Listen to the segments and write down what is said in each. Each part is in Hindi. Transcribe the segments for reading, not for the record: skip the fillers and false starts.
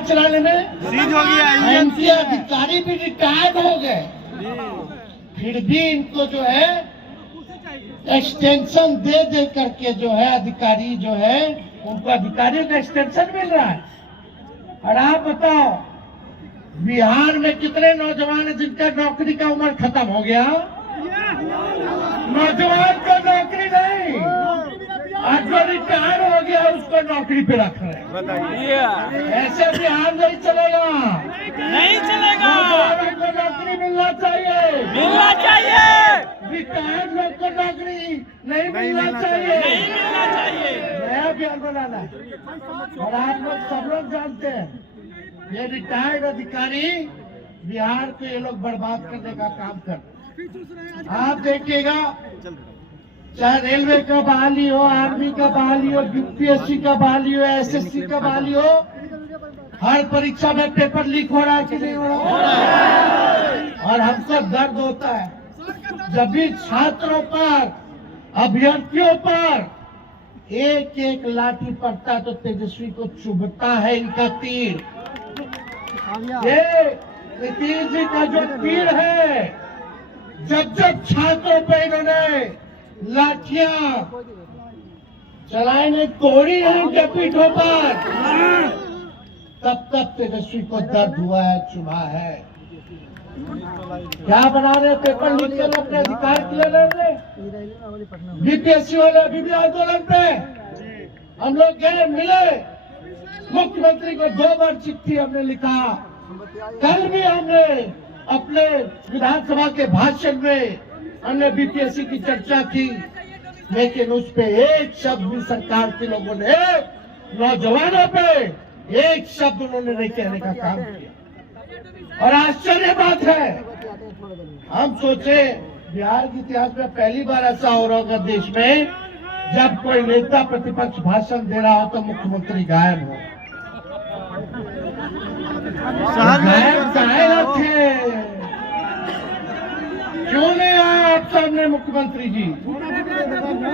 चलाने में सीज हो गया। एमसी अधिकारी भी रिटायर्ड हो गए, फिर भी इनको जो है एक्सटेंशन दे दे करके जो है अधिकारी जो है उनको अधिकारियों का एक्सटेंशन मिल रहा है। और आप बताओ बिहार में कितने नौजवान हैं जिनका नौकरी का उम्र खत्म हो गया? नौजवान को नौकरी नहीं, आज जो रिटायर हो गया उसको नौकरी पे रख रहे हैं। ऐसे बिहार नहीं चलेगा, नहीं चलेगा। नौजवानों को नौकरी मिलना चाहिए, मिलना चाहिए। रिटायर्ड लोग को नौकरी नहीं मिलना चाहिए, नहीं मिलना चाहिए। नया बिहार बनाना है। और आप लोग सब लोग जानते हैं ये रिटायर्ड अधिकारी बिहार को ये लोग बर्बाद करने का काम करते हैं। आप देखिएगा चाहे रेलवे का बहाली हो, आर्मी का बहाली हो, यूपीएससी का बहाली हो, एसएससी का बहाली हो, हर परीक्षा में पेपर लीक हो रहा है कि नहीं हो रहा है? और हमको दर्द होता है जब भी छात्रों पर, अभ्यर्थियों पर एक एक लाठी पड़ता तो तेजस्वी को चुभता है इनका तीर। ये नीतीश जी का जो तीर है, जब जब छात्रों पर इन्होंने लाठियां चलाई नहीं, तोड़ी है इनके पीठों पर, तब तब तेजस्वी को दर्द हुआ है, चुभा है। क्या बना रहे? पेपर लीक कर अपने अधिकार के लिए लड़ रहे। बीपीएससी वाले अभी भी आंदोलन पे। हम लोग गए, मिले मुख्यमंत्री को, 2 बार चिट्ठी हमने लिखा। कल भी हमने अपने विधानसभा के भाषण में हमने बीपीएससी की चर्चा की, लेकिन उस पे एक शब्द भी सरकार के लोगों ने, नौजवानों पे एक शब्द उन्होंने नहीं कहने का काम किया। और आश्चर्य बात है, हम सोचे बिहार के इतिहास में पहली बार ऐसा हो रहा होगा देश में, जब कोई नेता प्रतिपक्ष भाषण दे रहा हो तो मुख्यमंत्री गायब हो। गायब थे, क्यों नहीं आया आप सामने मुख्यमंत्री जी?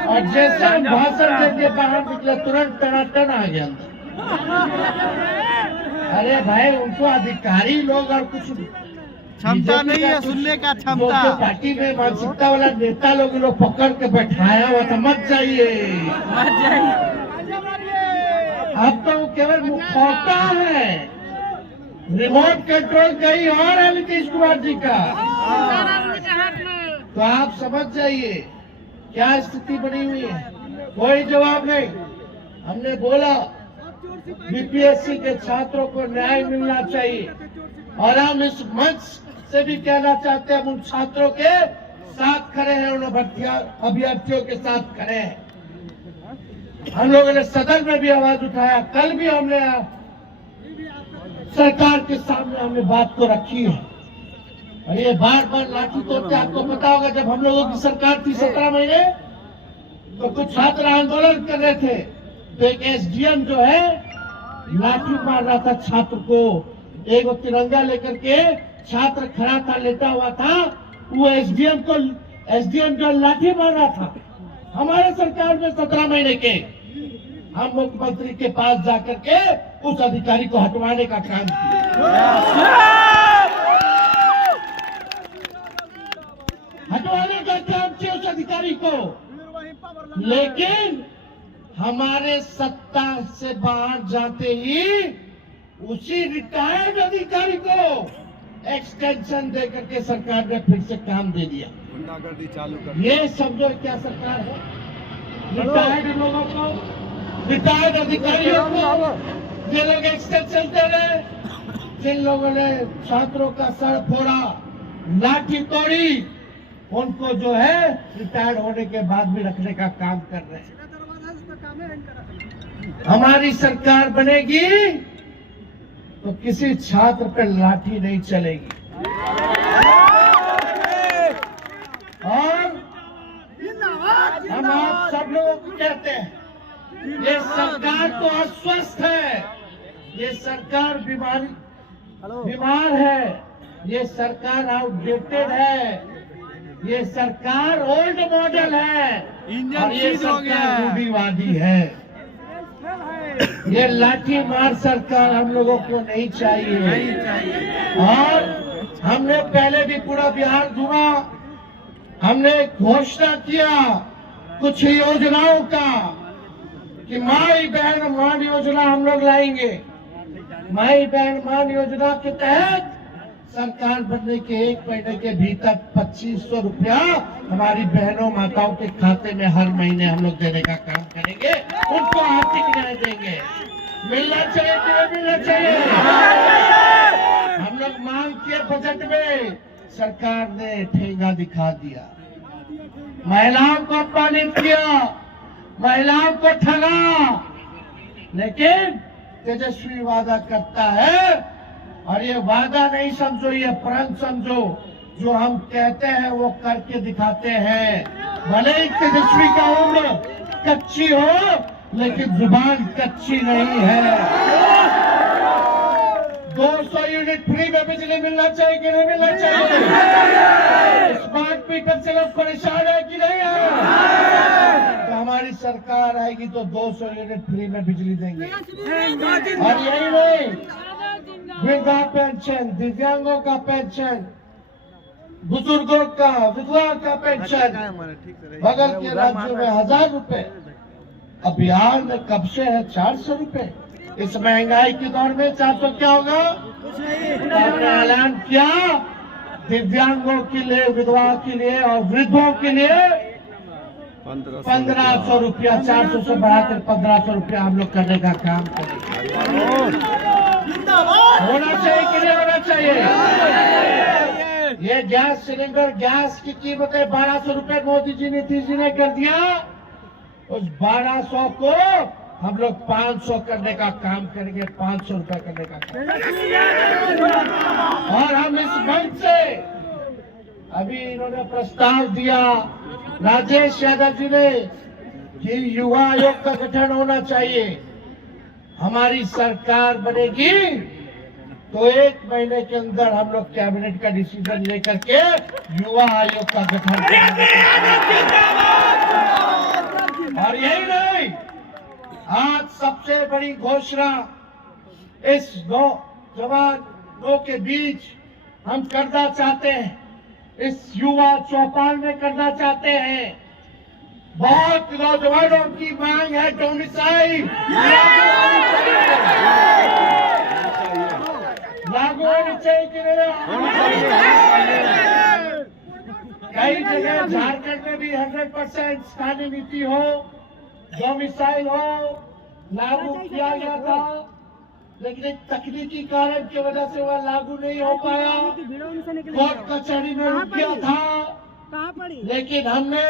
और जैसे हम भाषण देके बाहर निकले तुरंत टनाटन आ गया अंदर। अरे भाई, उनको अधिकारी लोग और कुछ क्षमता नहीं है सुनने का क्षमता। पार्टी में मानसिकता वाला नेता लोग पकड़ के बैठाया हुआ था, मत जाइए, मत जाइए। अब तो केवल मुखौटा है, रिमोट कंट्रोल कहीं और है नीतीश कुमार जी का। तो आप समझ जाइए क्या स्थिति बनी हुई है। कोई जवाब नहीं। हमने बोला बीपीएससी के छात्रों को न्याय मिलना चाहिए, और हम इस मंच से भी कहना चाहते हैं, हम उन छात्रों के साथ खड़े हैं, उन अभ्यर्थियों के साथ खड़े हैं। हम लोगों ने सदन में भी आवाज उठाया, कल भी हमने सरकार के सामने हमने बात को रखी है। और ये बार बार लाठी तोड़ते, आपको पता होगा जब हम लोगों की सरकार थी 17 महीने, तो कुछ छात्र आंदोलन कर रहे थे, तो एक एसडीएम जो है लाठी मार रहा था छात्र को। एक तिरंगा लेकर के छात्र खड़ा था, लेटा हुआ था, वो एसडीएम जो लाठी मार रहा था। हमारे सरकार में 17 महीने के हम मुख्यमंत्री के पास जाकर के उस अधिकारी को हटवाने का काम किया, हटवाने का काम किया उस अधिकारी को। लेकिन हमारे सत्ता से बाहर जाते ही उसी रिटायर्ड अधिकारी को एक्सटेंशन देकर के सरकार ने फिर से काम दे दिया। गुंडागर्दी चालू कर। ये समझो क्या सरकार है? रिटायर्ड लोगों को, रिटायर्ड अधिकारियों को जिन लोग एक्सटेंशन दे रहे, जिन लोगों ने छात्रों का सर फोड़ा, लाठी तोड़ी, उनको जो है रिटायर्ड होने के बाद भी रखने का काम कर रहे हैं। हमारी सरकार बनेगी तो किसी छात्र पे लाठी नहीं चलेगी। और हम आप सब लोगों को कहते हैं, ये सरकार तो अस्वस्थ है, ये सरकार बीमार है, ये सरकार आउटडेटेड है, ये सरकार ओल्ड मॉडल है, और ये सरकार रूढ़िवादी है। ये लाठी मार सरकार हम लोगों को नहीं चाहिए। नहीं चाहिए। और हमने पहले भी पूरा बिहार घूमा, हमने घोषणा किया कुछ योजनाओं का कि माई बहन मान योजना हम लोग लाएंगे। माई बहन मान योजना के तहत सरकार बनने के 1 महीने के भीतर 2500 रुपया हमारी बहनों माताओं के खाते में हर महीने हम लोग देने का काम करेंगे, उनको आर्थिक न्याय देंगे। मिलना चाहिए कि नहीं मिलना चाहिए? हम लोग मांग किए बजट में, सरकार ने ठेंगा दिखा दिया, महिलाओं को अपमानित किया, महिलाओं को ठगा। लेकिन तेजस्वी वादा करता है, और ये वादा नहीं समझो, ये प्रण समझो, जो हम कहते हैं वो करके दिखाते हैं। भले ही तेजस्वी का उम्र कच्ची हो, लेकिन जुबान कच्ची नहीं है। 200 यूनिट फ्री में बिजली मिलना चाहिए कि नहीं मिलना चाहिए? स्मार्ट मीटर से लोग परेशान है कि नहीं है? तो हमारी सरकार आएगी तो 200 यूनिट फ्री में बिजली देंगे। और यही नहीं, वृद्धा पेंशन, दिव्यांगों का पेंशन, बुजुर्गों का, विधवा का पेंशन बगल के राज्यों में 1000 रुपए, अब बिहार में कब से है 400 रुपए। इस महंगाई के दौर में 400 क्या होगा? हमने ऐलान किया दिव्यांगों के लिए, विधवा के लिए और वृद्धों के लिए 1500 रुपया, 400 से बढ़ाकर 1500 रुपया हम लोग करने का काम करेंगे। होना चाहिए कि नहीं होना चाहिए? ये गैस सिलेंडर, गैस की कीमतें 1200 रुपए मोदी जी, नीतीश जी ने कर दिया। उस 1200 को हम लोग 500 करने का काम करेंगे, 500 रुपए करने का काम। और हम इस मंच से अभी इन्होंने प्रस्ताव दिया राजेश यादव जी ने कि युवा आयोग का गठन होना चाहिए। हमारी सरकार बनेगी तो 1 महीने के अंदर हम लोग कैबिनेट का डिसीजन लेकर के युवा आयोग का गठन करेंगे। और यही नहीं, आज सबसे बड़ी घोषणा इस नौजवानों के बीच हम करना चाहते हैं, इस युवा चौपाल में करना चाहते हैं। बहुत नौजवानों की मांग है डोमिसाइल लागू होनी चाहिए कि नहीं? कई जगह झारखंड में भी 100% स्थानीय नीति हो, डोमिसाइल हो, लागू किया गया था, लेकिन एक तकनीकी कारण की वजह से वह लागू नहीं हो पाया, कोर्ट कचहरी में रुक गया था। लेकिन हमने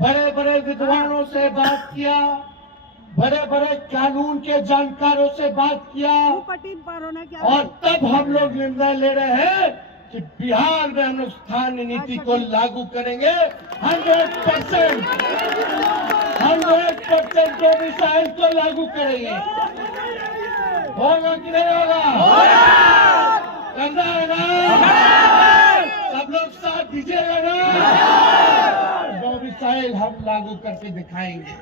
बड़े बड़े विद्वानों से बात किया, बड़े बड़े कानून के जानकारों से बात किया, और तब हम लोग निर्णय ले रहे हैं कि बिहार में हम लोग स्थानीय नीति को लागू करेंगे। 100% डोमिसाइल को लागू करेंगे। होगा कि नहीं होगा? करना है ना? सब लोग साथ दीजिएगा ना? डोमिसाइल हम लागू करके दिखाएंगे।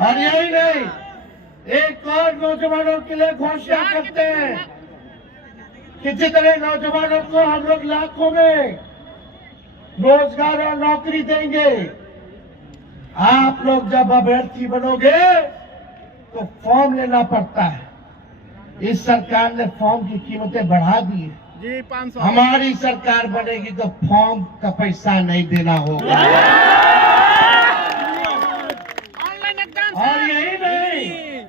और यही नहीं, एक और नौजवानों के लिए घोषणा करते हैं कि जितने नौजवानों को हम लोग लाखों में रोजगार और नौकरी देंगे, आप लोग जब अभ्यर्थी बनोगे तो फॉर्म लेना पड़ता है। इस सरकार ने फॉर्म की कीमतें बढ़ा दी है जी, 500। हमारी सरकार बनेगी तो फॉर्म का पैसा नहीं देना होगा। और यही नहीं,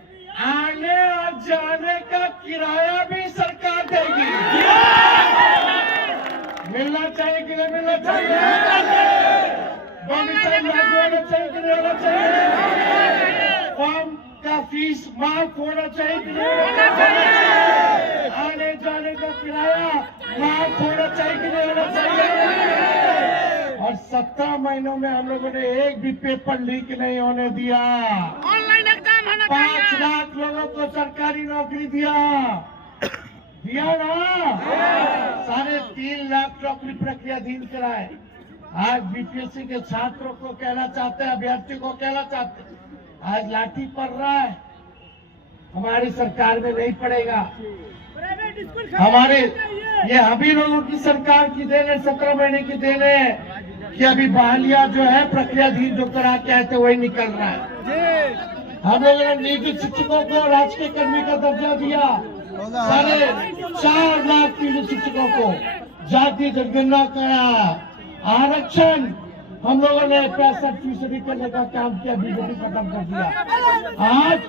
आने और जाने का किराया भी सरकार देगी। मिलना चाहिए कि नहीं मिलना चाहिए? डोमिसाइल लागू होना चाहिए कि नहीं होना चाहिए? फॉर्म का फीस माफ होना चाहिए कि नहीं होना चाहिए? आने जाने का किराया माफ होना चाहिए कि नहीं होना चाहिए? और 17 महीनों में हम लोगों ने एक भी पेपर लीक नहीं होने दिया। ऑनलाइन एग्जाम होना 5 लाख लोगों को सरकारी नौकरी दिया ना? 3.5 लाख नौकरी प्रक्रियाधीन कराए। आज बीपीएससी के छात्रों को कहना चाहते हैं, अभ्यर्थी को कहना चाहते हैं, आज लाठी पड़ रहा है। हमारी सरकार में नहीं पड़ेगा। हमारे ये अभी लोगों की सरकार की देन है, 17 महीने की देन है कि अभी बहालिया जो है प्रक्रियाधीन जो करा के आए थे वही निकल रहा है। हम लोगों ने निजी शिक्षकों को राजकीय कर्मी का दर्जा दिया, 4.5 लाख निजी शिक्षकों को जाति जनगणना कराया, आरक्षण हम लोगों ने 65% करने का काम किया, बीजेपी खत्म कर दिया। आज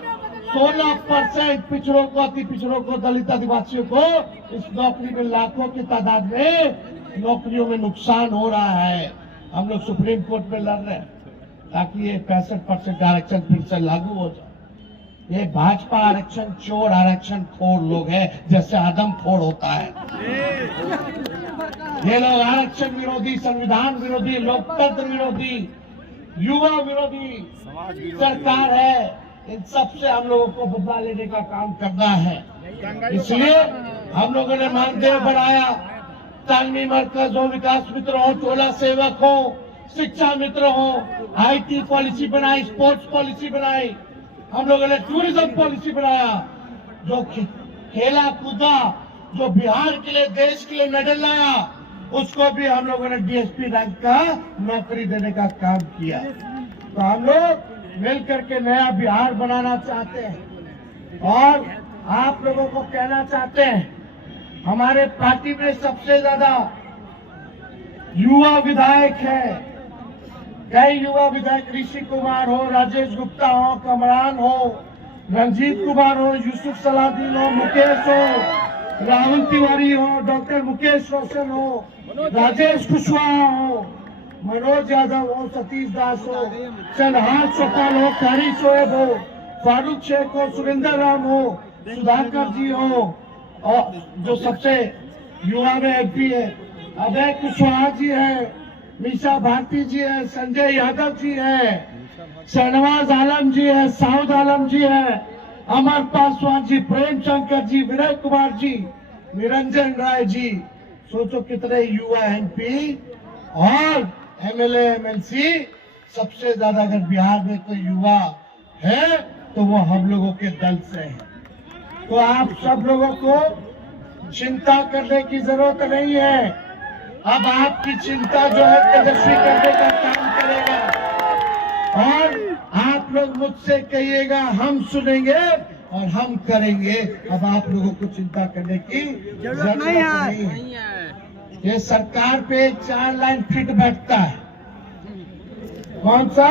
16% पिछड़ों को, अति पिछड़ों को, दलित आदिवासियों को इस नौकरी में लाखों की तादाद में नौकरियों में नुकसान हो रहा है। हम लोग सुप्रीम कोर्ट में लड़ रहे हैं ताकि ये 65% आरक्षण फिर से लागू हो जाए। ये भाजपा आरक्षण चोर, आरक्षण खोर लोग हैं, जैसे आदमखोर होता है। ये लोग आरक्षण विरोधी, संविधान विरोधी, लोकतंत्र विरोधी, युवा विरोधी सरकार है। इन सबसे हम लोगों को बदला लेने का काम करना है। इसलिए हम लोगों ने मानदेय बढ़ाया, तालमी मरकज हो, विकास मित्र हो, टोला सेवक हो, शिक्षा मित्र हो, IT पॉलिसी बनाई, स्पोर्ट्स पॉलिसी बनाई, हम लोगों ने टूरिज्म पॉलिसी बनाया, जो खेला कूदा, जो बिहार के लिए, देश के लिए मेडल लाया, उसको भी हम लोगों ने DSP रैंक का नौकरी देने का काम किया। तो हम लोग मिलकर के नया बिहार बनाना चाहते हैं और आप लोगों को कहना चाहते हैं, हमारे पार्टी में सबसे ज्यादा युवा विधायक है। कई युवा विधायक, ऋषि कुमार हो, राजेश गुप्ता हो, कमरान हो, रंजीत कुमार हो, यूसुफ सलादीन हो, मुकेश हो, राहुल तिवारी हो, डॉक्टर मुकेश रोशन हो, राजेश कुशवाहा हो, मनोज यादव हो, सतीश दास हो, चंद्रहार चौपाल हो, कारी शोएब हो, फारूक शेख हो, सुरेंद्र राम हो, सुधाकर जी हो, और जो सबसे युवा में MP है अभय कुशवाहा जी है, मीसा भारती जी है, संजय यादव जी है, शहनवाज आलम जी है, साउद आलम जी है, अमर पासवान जी, प्रेम शंकर जी, विनय कुमार जी, निरंजन राय जी। सोचो कितने युवा MP और MLA MLC। सबसे ज्यादा अगर बिहार में कोई युवा है तो वो हम लोगों के दल से है। तो आप सब लोगों को चिंता करने की जरूरत नहीं है। अब आपकी चिंता जो है तेजस्वी करने का काम करेगा और आप लोग मुझसे कहिएगा, हम सुनेंगे और हम करेंगे। अब आप लोगों को चिंता करने की जरूरत नहीं है। ये सरकार पे 4 लाइन फिट बैठता है। कौन सा?